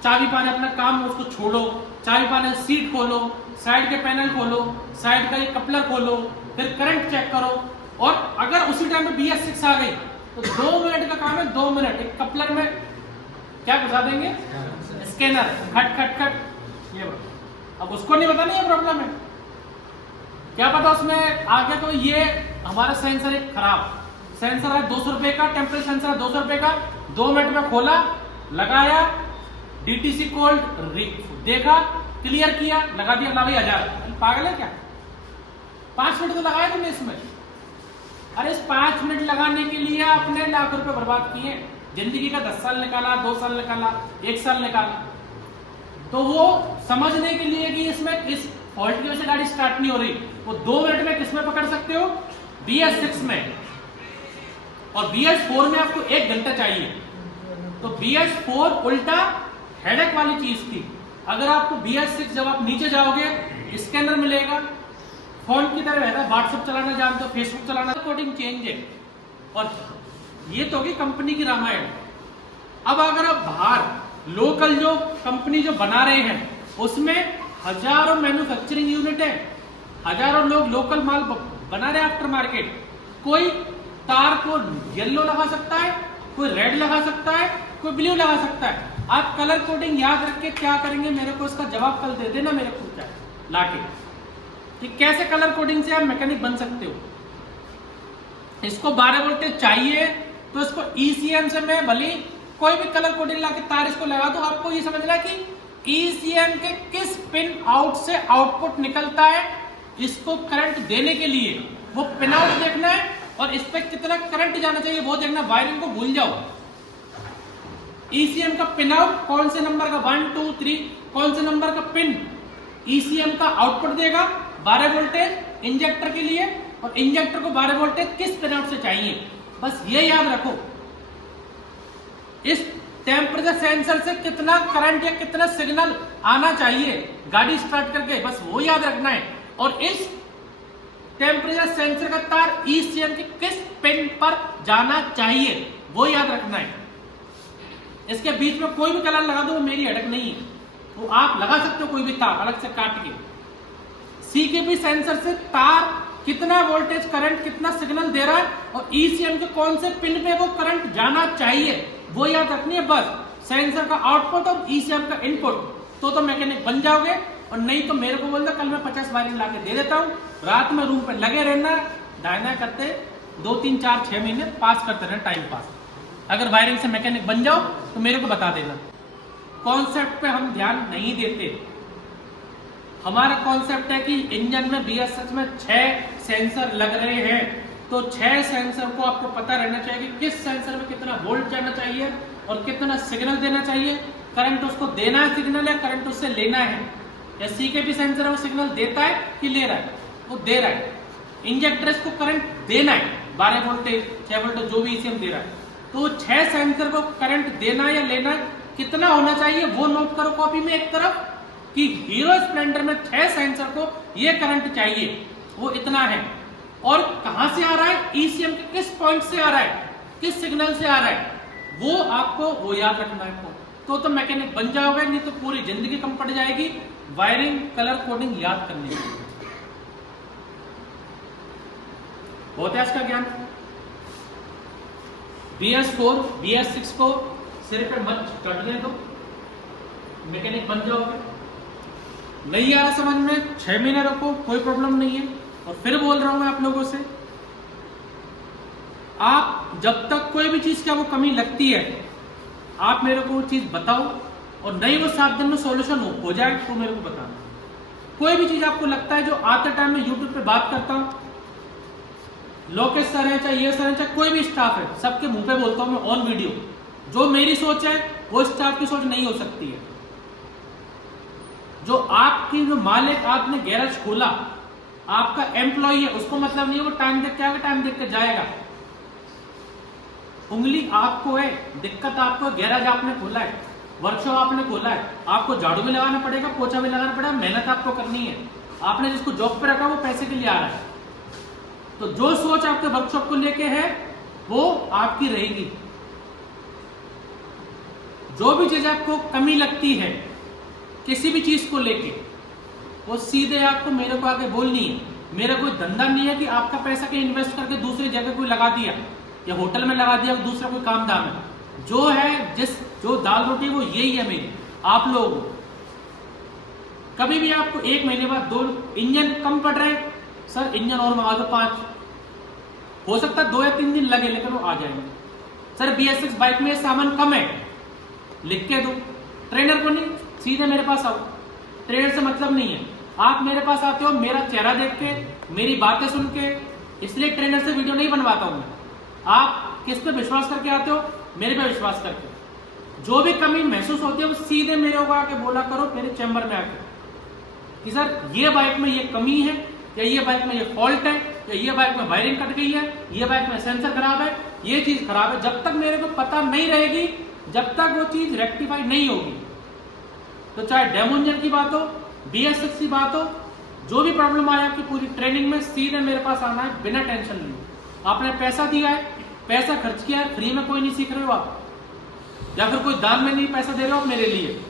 चाबी पाने अपना काम उसको छोड़ो, चाबी पाने सीट खोलो, साइड के पैनल खोलो, साइड का ये कपलर खोलो, फिर करंट चेक करो। और अगर उसी टाइम पे BS6 आ गई तो 2 मिनट का काम है, 2 मिनट एक कपलर में क्या घुसा देंगे, स्कैनर, खट खट खट। ये अब उसको नहीं पता नहीं ये प्रॉब्लम है, क्या पता उसमें आगे तो ये हमारा सेंसर एक खराब सेंसर है, 200 रुपए का टेम्परेचर सेंसर है, 200 रुपए का। 2 मिनट में खोला, लगाया, DTC कोड देखा, क्लियर किया, लगा दिया, ला भाई 1000। पागल है क्या? 5 मिनट तो लगाया तुमने इसमें। अरे इस 5 मिनट लगाने के लिए आपने लाख रुपए बर्बाद किए। जिंदगी का 10 साल निकाला, 2 साल निकाला, 1 साल निकाला। तो वो समझने के लिए कि इसमें किस फॉल्ट की वजह से गाड़ी स्टार्ट नहीं हो रही, वो 2 मिनट में किस में पकड़ सकते हो, BS6 में। और BS4 में आपको 1 घंटा चाहिए। तो BS4 उल्टा हेडेक वाली चीज थी। अगर आपको BS6 जब आप नीचे जाओगे स्कैनर मिलेगा, फोन की तरह रहता है, व्हाट्सएप चलाना जानते हो, फेसबुक चलाना, कोडिंग चेंज है। और ये तो होगी कंपनी की रामायण। अब अगर आप बाहर लोकल जो कंपनी जो बना रहे हैं उसमें हजारों मैन्युफैक्चरिंग यूनिट है, हजारों लोग लोकल माल बना रहे हैं आफ्टर मार्केट। कोई तार को येलो लगा सकता है, कोई रेड लगा सकता है, कोई ब्लू लगा सकता है। आप कलर कोडिंग याद रख के क्या करेंगे, मेरे को इसका जवाब कल दे देना मेरे को क्या लाके कि कैसे कलर कोडिंग से आप मैकेनिक बन सकते हो। इसको 12 वोल्टेज चाहिए तो इसको ECM से मैं भले कोई भी कलर कोडिंग लाके तार इसको लगा दो, आपको ये समझना कि ECM के किस पिन आउट से आउटपुट निकलता है, इसको करंट देने के लिए वो पिन आउट देखना है और इस पे कितना करंट जाना चाहिए वो देखना। वायरिंग को भूल जाओ। ECM का पिन आउट कौन से नंबर का 1 2 3 कौन से नंबर का पिन ECM का आउटपुट देगा 12 वोल्टेज इंजेक्टर के लिए, और इंजेक्टर को 12 वोल्टेज किस पिन आउट से चाहिए, बस ये याद रखो। इस टेम्परेचर सेंसर से कितना करंट या कितना सिग्नल आना चाहिए गाड़ी स्टार्ट करके, बस वो याद रखना है। और इस टेम्परेचर सेंसर का तार ECM के किस पिन पर जाना चाहिए वो याद रखना है। इसके बीच में कोई भी कलर लगा दो, वो मेरी अटक नहीं है, वो आप लगा सकते हो कोई भी तार अलग से काट के। CKP सेंसर से तार कितना वोल्टेज करंट कितना सिग्नल दे रहा है और ECM के कौन से पिन पे वो करंट जाना चाहिए वो याद रखनी है बस। सेंसर का आउटपुट और ECM का इनपुट तो मैकेनिक बन जाओगे। और नहीं तो मेरे को बोल दो, कल मैं 50 वायरिंग लाके दे देता हूँ, रात में रूम पे लगे रहना, डायना करते 2 3 4 6 महीने पास करते रहना, टाइम पास। अगर वायरिंग से मैकेनिक बन जाओ तो मेरे को बता देना। कॉन्सेप्ट पे हम ध्यान नहीं देते। हमारा कॉन्सेप्ट है कि इंजन में BS6 में 6 सेंसर लग रहे हैं, तो 6 सेंसर को आपको पता रहना चाहिए कि किस सेंसर में कितना वोल्ट जाना चाहिए और कितना सिग्नल देना चाहिए। करंट उसको देना है सिग्नल या करंट उससे लेना है, या CKP सेंसर है वो सिग्नल देता है कि ले रहा है, वो दे रहा है। इंजेक्टर इसको करंट देना है 12 वोल्टेज 6 वोल्टेज जो भी ECM दे रहा है, तो 6 सेंसर को करंट देना या लेना कितना होना चाहिए वो नोट करो कॉपी में एक तरफ कि हीरो स्प्लेंडर में 6 सेंसर को ये करंट चाहिए, वो इतना है। और कहां से आ रहा है, ECM के किस पॉइंट से आ रहा है, किस सिग्नल से आ रहा है, वो आपको वो याद रखना है। तो मैकेनिक बन जाओगे, नहीं तो पूरी जिंदगी कम पड़ जाएगी वायरिंग कलर कोडिंग याद करने की। बहुत है इसका ज्ञान। BS4 BS6 को सिर पे मत चढ़ने दो, मैकेनिक बन जाओगे। नहीं आ रहा समझ में 6 महीने रखो, कोई प्रॉब्लम नहीं है। और फिर बोल रहा हूं मैं आप लोगों से, आप जब तक कोई भी चीज क्या वो कमी लगती है आप मेरे को वो चीज बताओ, और नहीं वो 7 दिन में सॉल्यूशन हो जाए तो मेरे को बताना। कोई भी चीज आपको लगता है, जो आते टाइम में यूट्यूब पे बात करता हूं, लोकेश सर है चाहे ये सर है चाहे कोई भी स्टाफ है, सबके मुंह पे बोलता हूं मैं ऑन वीडियो, जो मेरी सोच है वो स्टाफ की सोच नहीं हो सकती है। जो आपकी जो मालिक आपने गैरेज खोला आपका एम्प्लॉय है उसको मतलब नहीं है, वो टाइम देख के आएगा, टाइम देख के जाएगा। उंगली आपको है, दिक्कत आपको है। गैराज आपने खोला है, वर्कशॉप आपने खोला है, आपको झाड़ू भी लगाना पड़ेगा, पोछा भी लगाना पड़ेगा, मेहनत आपको करनी है। आपने जिसको जॉब पे रखा वो पैसे के लिए आ रहा है, तो जो सोच आपके वर्कशॉप को लेके है वो आपकी रहेगी। जो भी चीज आपको कमी लगती है किसी भी चीज को लेके, वो सीधे आपको मेरे को आके बोलनी है। मेरा कोई धंधा नहीं है कि आपका पैसा के इन्वेस्ट करके दूसरी जगह कोई लगा दिया या होटल में लगा दिया, दूसरा कोई काम दाम है। जो है जो दाल रोटी वो यही है मेरी। आप लोग कभी भी आपको 1 महीने बाद 2 इंजन कम पड़ रहे हैं, सर इंजन और मंगा दो 5, हो सकता है 2 या 3 दिन लगे लेकिन वो आ जाएंगे। सर BS6 बाइक में सामान कम है, लिख के दो। ट्रेनर को नहीं, सीधे मेरे पास आओ। ट्रेनर से मतलब नहीं है, आप मेरे पास आते हो मेरा चेहरा देख के, मेरी बातें सुन के, इसलिए ट्रेनर से वीडियो नहीं बनवाता हूं मैं। आप किस पे विश्वास करके आते हो? मेरे पे विश्वास करके। जो भी कमी महसूस होती है वो सीधे मेरे को आके बोला करो, मेरे चैम्बर में आके कि सर ये बाइक में ये कमी है, या ये बाइक में ये फॉल्ट है, या ये बाइक में वायरिंग कट गई है, ये बाइक में सेंसर खराब है, ये चीज खराब है। जब तक मेरे को पता नहीं रहेगी, जब तक वो चीज रेक्टिफाई नहीं होगी, तो चाहे डेमो इंजन की बात हो, BS6 की बात हो, जो भी प्रॉब्लम आए आपकी पूरी ट्रेनिंग में, सीधे मेरे पास आना है, बिना टेंशन लिए। आपने पैसा दिया है, पैसा खर्च किया है, फ्री में कोई नहीं सीख रहे हो आप, या फिर कोई दान में नहीं पैसा दे रहे हो आप मेरे लिए।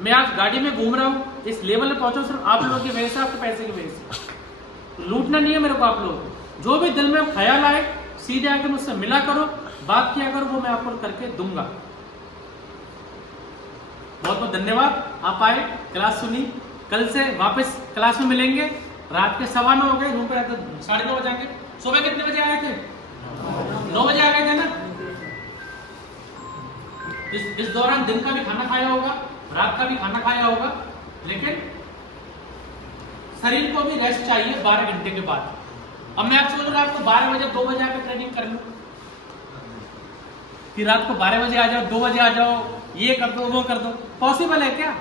मैं आज गाड़ी में घूम रहा हूँ, इस लेवल पे पहुंचा सिर्फ आप लोगों की वजह से, आपके पैसे की वजह से। लूटना नहीं है मेरे को आप लोग। जो भी दिल में ख्याल आए सीधे आके मुझसे मिला करो, बात किया करो, वो मैं आपको करके दूंगा। बहुत बहुत धन्यवाद, आप आए, क्लास सुनी। कल से वापस क्लास में मिलेंगे। रात के 9:15 हो गए, रूम पे आए तो 9:30 हो जाएंगे। सुबह कितने बजे आए थे? 9 बजे आ गए थे ना। इस दौरान दिन का भी खाना खाया होगा, रात का भी खाना खाया होगा, लेकिन शरीर को भी रेस्ट चाहिए 12 घंटे के बाद। अब मैं आपसे बोलूँ रात को 12 बजे 2 बजे आकर ट्रेनिंग कर लूँ, कि रात को 12 बजे आ जाओ, 2 बजे आ जाओ, ये कर दो वो कर दो, पॉसिबल है क्या?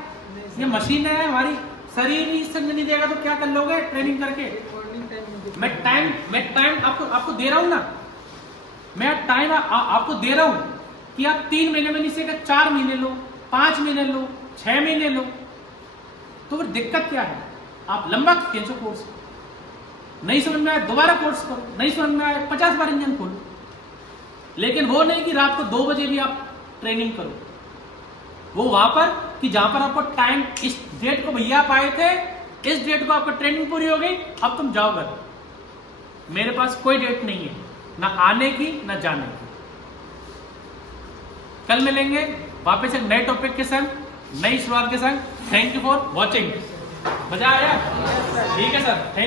ये मशीन है हमारी, शरीर ही संग नहीं देगा तो क्या कर लोगे ट्रेनिंग करके? मैं टाइम आपको दे रहा हूं ना, मैं टाइम आपको दे रहा हूं कि आप 3 महीने में नहीं सीखे, 4 महीने लो, 5 महीने लो, 6 महीने लो, तो फिर दिक्कत क्या है? आप लंबा खींचो कोर्स, नहीं समझ में आए दोबारा कोर्स करो, नहीं समझ में आए 50 बार इंजन खोलो, लेकिन वो नहीं कि रात को 2 बजे भी आप ट्रेनिंग करो। वो वहां पर कि जहां पर आपको टाइम, इस डेट को भैया आप आए थे, इस डेट को आपको ट्रेनिंग पूरी हो गई, अब तुम जाओ घर। मेरे पास कोई डेट नहीं है, ना आने की ना जाने की। कल मिलेंगे वापस एक नए टॉपिक के संग, नई शुरुआत के संग। Thank you for watching. मजा आया? ठीक है सर, थैंक